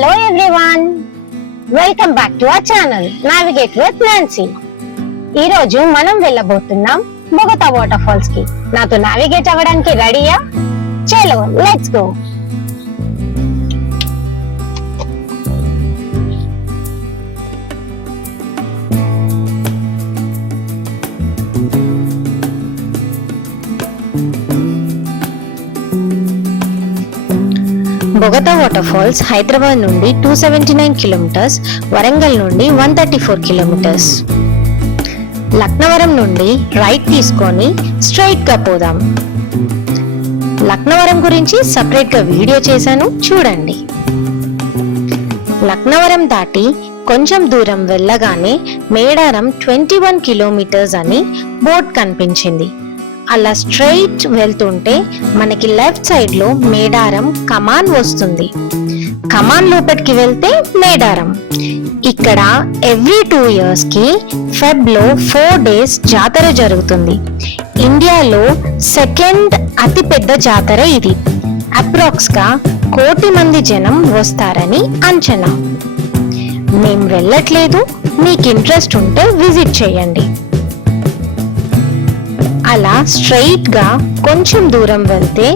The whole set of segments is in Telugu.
Hello everyone, welcome back to our channel Navigate with Nancy. ఈ రోజు మనం వెళ్ళబోతున్నాం బొగతా వాటర్ ఫాల్స్ కి. నాతో నావిగేట్ అవ్వడానికి రెడీయా? చలో let's go. Bogatha water falls Hyderabad నుండి 279 కిలోమీటర్స్, వరంగల్ నుండి 134 కిలోమీటర్స్. లక్నవరం నుండి రైట్ తీసుకొని స్ట్రైట్ గా పోదాం. లక్నవరం గురించి సపరేట్ గా వీడియో చేశాను, చూడండి. లక్నవరం దాటి కొంచెం దూరం వెళ్ళగానే మేడారం 21 కిలోమీటర్స్ అని బోర్డ్ కనిపించింది. అలా స్ట్రైట్ వెళ్తుంటే మనకి లెఫ్ట్ సైడ్ లో మేడారం కమాన్ వస్తుంది. కమాన్ లోపలికి వెళ్తే మేడారం. ఇక్కడ ఎవ్రీ 2 years కి ఫెబ్ లో 4 days జాతర జరుగుతుంది. ఇండియాలో సెకండ్ అతి పెద్ద జాతర ఇది. అప్రాక్స్ గా 1 కోటి మంది జనం వస్తారని అంచనా. మేం వెళ్ళట్లేదు, మీకు ఇంట్రెస్ట్ ఉంటే విజిట్ చేయండి. అలా స్ట్రైట్ గా కొంచెం దూరం వెళ్తే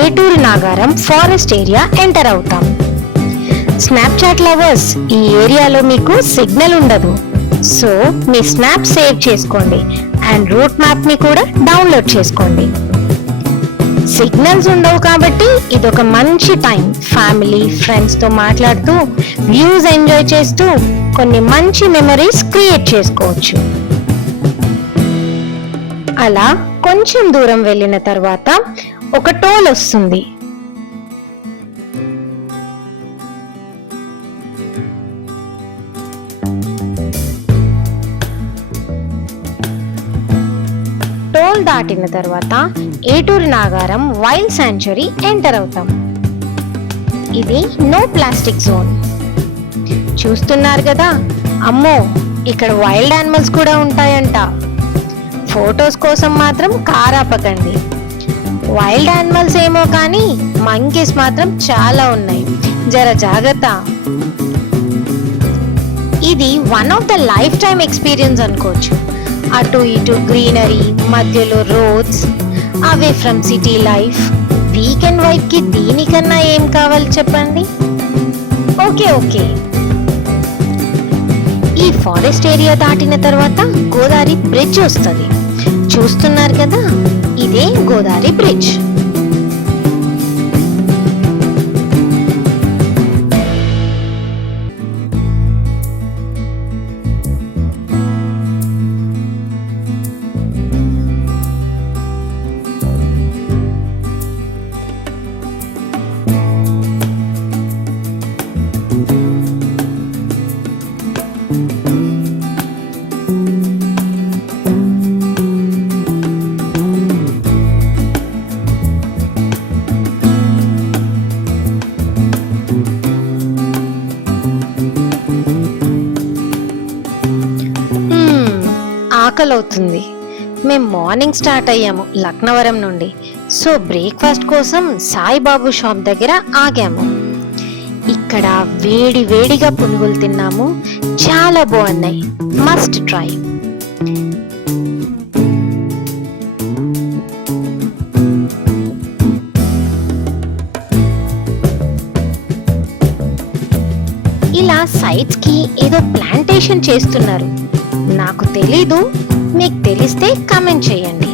ఏటూరు నాగారం ఫారెస్ట్ ఏరియా ఎంటర్ అవుతాం. స్నాప్చాట్ లవర్స్, ఈ ఏరియాలో మీకు సిగ్నల్ ఉండదు, సో మీ స్నాప్ సేవ్ చేసుకోండి అండ్ రూట్ మ్యాప్ ని కూడా డౌన్లోడ్ చేసుకోండి. సిగ్నల్స్ ఉండవు కాబట్టి ఇదొక మంచి టైం. ఫ్యామిలీ ఫ్రెండ్స్ తో మాట్లాడుతూ వ్యూస్ ఎంజాయ్ చేస్తూ కొన్ని మంచి మెమరీస్ క్రియేట్ చేసుకోవచ్చు. అలా కొంచెం దూరం వెళ్ళిన తర్వాత ఒక టోల్ వస్తుంది. టోల్ దాటిన తర్వాత ఏటూరు నాగారం వైల్డ్ శాంచురీ ఎంటర్ అవుతాం. ఇది నో ప్లాస్టిక్ జోన్. చూస్తున్నారు కదా, అమ్మో ఇక్కడ వైల్డ్ యానిమల్స్ కూడా ఉంటాయంట. ఫోటోస్ కోసం మాత్రం కారాపకండి. వైల్డ్ యానిమల్స్ ఏమో కానీ మంకీస్ మాత్రం చాలా ఉన్నాయి, జర జాగ్రత్త. ఇది one of the life time experience అనుకోవచ్చు. అటు ఇటు గ్రీనరీ, మధ్యలో roads, away from city life. Weekend wife కి దీనికన్నా ఏం కావాలి చెప్పండి. ఓకే. ఈ ఫారెస్ట్ ఏరియా దాటిన తర్వాత గోదావరి బ్రిడ్జ్ వస్తుంది. చూస్తున్నారు కదా, ఇదే గోదావరి బ్రిడ్జ్. ఆకలవుతుంది. మేము మార్నింగ్ స్టార్ట్ అయ్యాము లక్నవరం నుండి. సో బ్రేక్ఫాస్ట్ కోసం సాయిబాబు షాప్ దగ్గర ఆగాము. ఇక్కడ వేడి వేడిగా పునుగులు తిన్నాము, చాలా బాగున్నాయి, మస్ట్ ట్రై. ఇలా సైడ్స్ కి ఏదో ప్లాంటేషన్ చేస్తున్నారు, నాకు తెలీదు, మీకు తెలిస్తే కామెంట్ చేయండి.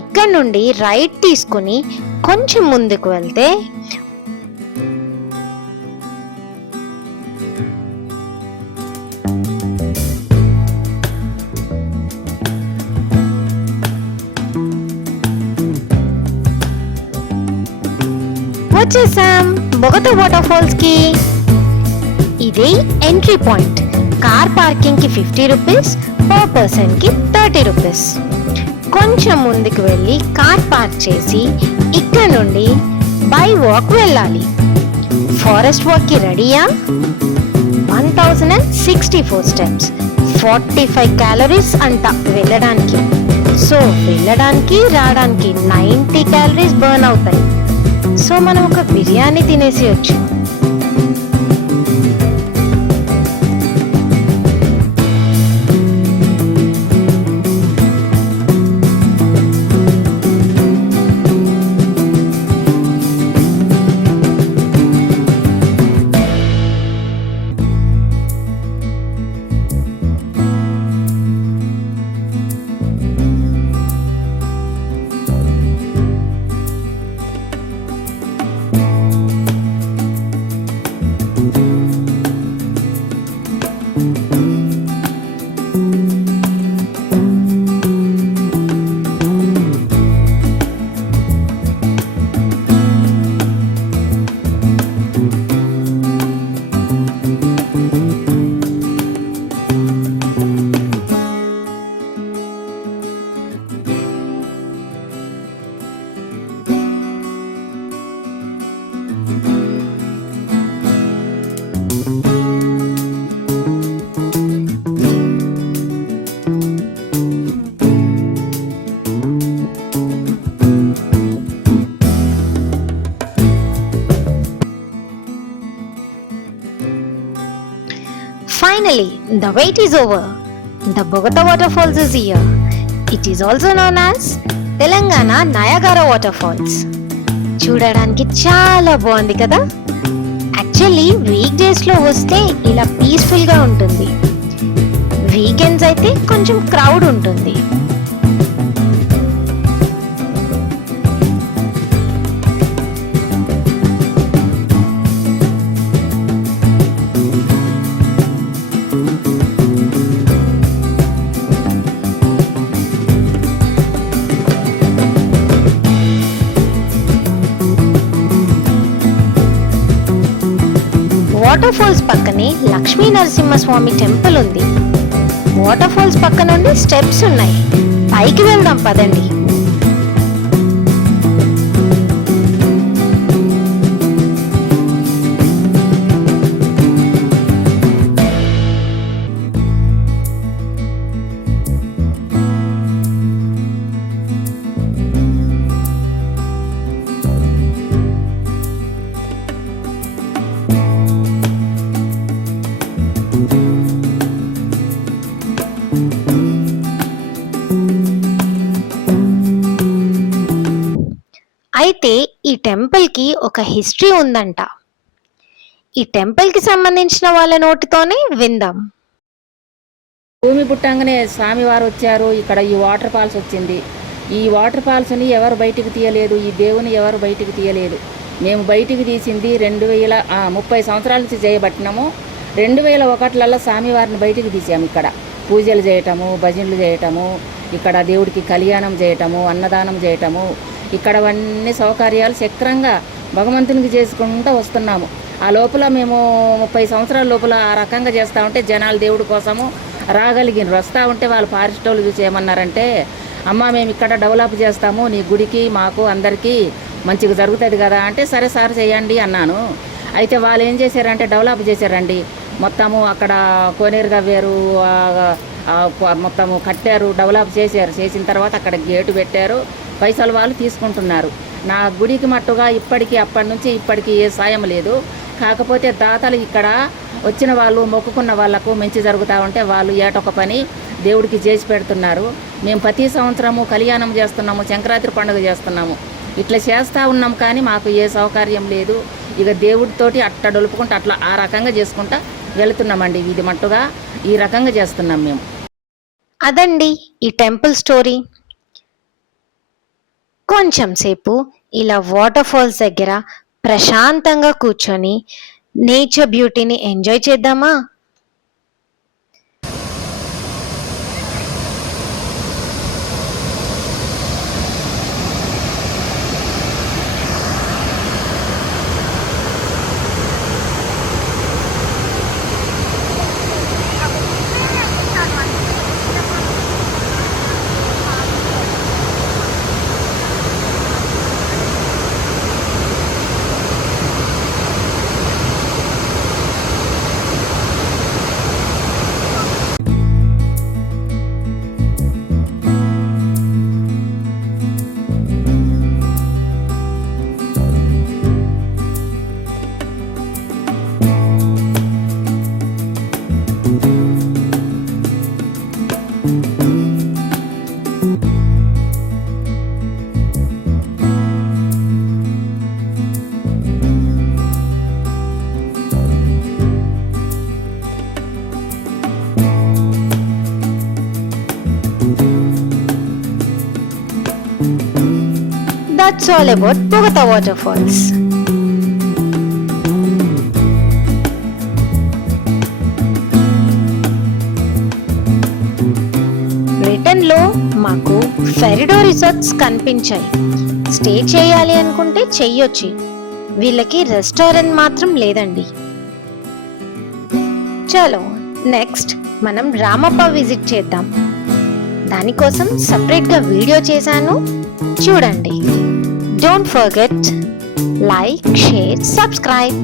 ఇక్కడ నుండి రైట్ తీసుకుని కొంచెం ముందుకు వెళ్తే వచ్చేసాం బొగత వాటర్ ఫాల్స్ కి. ఇదే ఎంట్రీ పాయింట్. కార్ పార్కింగ్ కి 50 రూపీస్, పర్ పర్సన్ కి 30 రూపీస్. కొంచెం ముందుకు వెళ్ళి కార్ పార్క్ చేసి ఇక్కడ నుండి బై వాక్ వెళ్ళాలి. ఫారెస్ట్ వాక్ కి రెడీయా? 1064 స్టెప్స్, 45 క్యాలరీస్ అంట వెళ్ళడానికి. సో వెళ్ళడానికి రావడానికి 90 క్యాలరీస్ బర్న్ అవుతాయి. సో మనం ఒక biryani తినేసేయచ్చు. Finally, the wait is over. The Bogota Waterfalls is here. It is also known as Telangana Nayagara Waterfalls. చూడడానికి చాలా బాగుంది కదా. యాక్చువల్లీ వీక్ డేస్ లో వస్తే ఇలా పీస్ఫుల్ గా ఉంటుంది. వీకెండ్స్ అయితే కొంచెం క్రౌడ్ ఉంటుంది. వాటర్ ఫాల్స్ పక్కనే లక్ష్మీ నరసింహస్వామి టెంపుల్ ఉంది. వాటర్ ఫాల్స్ పక్క నుండి స్టెప్స్ ఉన్నాయి. పైకి వెళ్దాం పదండి. అయితే ఈ టెంపుల్ కి ఒక హిస్టరీ ఉందంట. ఈ టెంపుల్ కి సంబంధించిన వాళ్ళ నోటితోనే విందాం. భూమి పుట్టంగానే స్వామివారు వచ్చారు. ఇక్కడ ఈ వాటర్ ఫాల్స్ వచ్చింది. ఈ వాటర్ ఫాల్స్ని ఎవరు బయటికి తీయలేదు. ఈ దేవుని ఎవరు బయటికి తీయలేదు. మేము బయటికి తీసింది 30 సంవత్సరాల నుంచి చేయబట్టినాము. 2001 స్వామివారిని బయటికి తీసాము. ఇక్కడ పూజలు చేయటము, భజనలు చేయటము, ఇక్కడ దేవుడికి కళ్యాణం చేయటము, అన్నదానం చేయటము, ఇక్కడ అన్ని సౌకర్యాలు చక్రంగా భగవంతునికి చేసుకుంటూ వస్తున్నాము. ఆ లోపల మేము 30 సంవత్సరాల లోపల ఆ రకంగా చేస్తూ ఉంటే జనాలు దేవుడి కోసము రాగలిగిన వస్తూ ఉంటే వాళ్ళు ఫారెస్ట్ వాళ్ళు చూసి ఏమన్నారంటే, అమ్మ మేము ఇక్కడ డెవలప్ చేస్తాము, నీ గుడికి మాకు అందరికీ మంచిగా జరుగుతుంది కదా అంటే, సరే సార్ చేయండి అన్నాను. అయితే వాళ్ళు ఏం చేశారంటే డెవలప్ చేశారండి. మొత్తము అక్కడ కోనేరు గవ్వారు, మొత్తము కట్టారు, డెవలప్ చేశారు. చేసిన తర్వాత అక్కడ గేటు పెట్టారు. పైసలు వాళ్ళు తీసుకుంటున్నారు. నా గుడికి మట్టుగా అప్పటి నుంచి ఇప్పటికీ ఏ సాయం లేదు. కాకపోతే దాతలు ఇక్కడ వచ్చిన వాళ్ళు మొక్కుకున్న వాళ్లకు మంచి జరుగుతూ ఉంటే వాళ్ళు ఏటొక పని దేవుడికి చేసి పెడుతున్నారు. మేము ప్రతి సంవత్సరము కళ్యాణం చేస్తున్నాము, సంక్రాంతి పండుగ చేస్తున్నాము. ఇట్లా చేస్తూ ఉన్నాం కానీ మాకు ఏ సౌకర్యం లేదు. ఇక దేవుడితోటి అట్ట డొలుపుకుంటూ అట్లా ఆ రకంగా చేసుకుంటా వెళుతున్నామండి. ఇది మట్టుగా ఈ రకంగా చేస్తున్నాం మేము. అదండి ఈ టెంపుల్ స్టోరీ. కొంచెం సేపు ఇలా వాటర్ ఫాల్స్ దగ్గర ప్రశాంతంగా కూర్చొని నేచర్ బ్యూటీని ఎంజాయ్ చేద్దామా? That's all about Bogota waterfalls. Britain లో మాకు ఫెరిడో రిసార్ట్స్ కనిపించాయి. స్టే చేయాలి అనుకుంటే చెయ్యొచ్చు. వీళ్ళకి రెస్టారెంట్ మాత్రం లేదండి. చలో నెక్స్ట్ మనం రామప్ప విజిట్ చేద్దాం. దానికోసం సపరేట్ గా వీడియో చేశాను, చూడండి. Don't forget like, share, subscribe.